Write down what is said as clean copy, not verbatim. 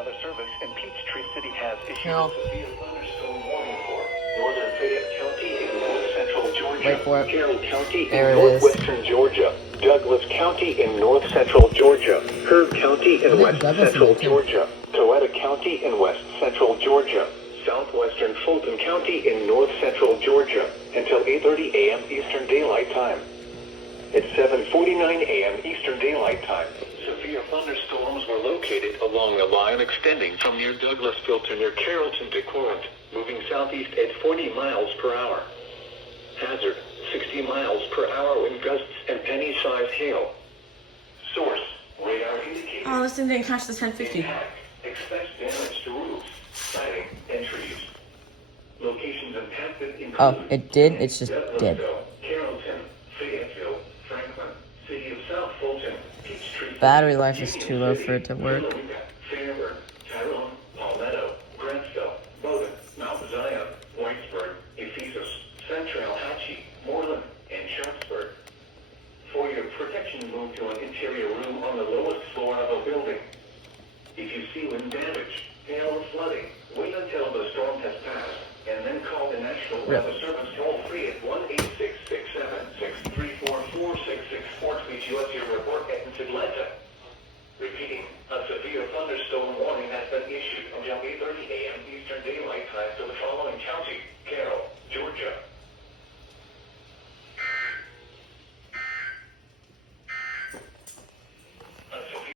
Weather Service in Peachtree City has issued No. a severe thunderstorm warning for northern Fayette County in north central Georgia, Wait for it. Carroll County There in it is. northwestern Georgia, Douglas County in north central Georgia, Herb County in Isn't it west Douglas central in there, too? Georgia, Coweta County in west central Georgia, southwestern Fulton County in north central Georgia until 8:30 a.m. Eastern Daylight Time. It's 7:49 a.m. Eastern Daylight Time. Severe thunderstorms were located along the line extending from near Douglasville to near Carrollton to Corinth, moving southeast at 40 miles per hour. Hazard, 60 miles per hour wind gusts and penny-sized hail. Source, radar indicated. Oh, this thing didn't catch the 1050. Impact, expect damage to roofs, siding, and trees. Locations impacted include... Oh, it did? It's just dead. Douglasville, Carrollton, Fayetteville, Franklin, City of South Fulton, Peachtree, Battery life is too low for it to work. Fairburn, Tyrone, Palmetto, Grantsville, Bowdoin, Mount Zion, Whitesburg, Ephesus, Centralhatchee, Moreland, and Sharpsburg. For your protection, move to an interior room on the lowest floor of a building. If you see wind damage, hail, or flooding, wait until the storm has passed, and then call the National Weather Service toll-free at 1-866-763-4466 to US your report at Atlanta. Repeating, a severe thunderstorm warning has been issued until 8:30 a.m. Eastern Daylight Time for the following county: Carroll, Georgia,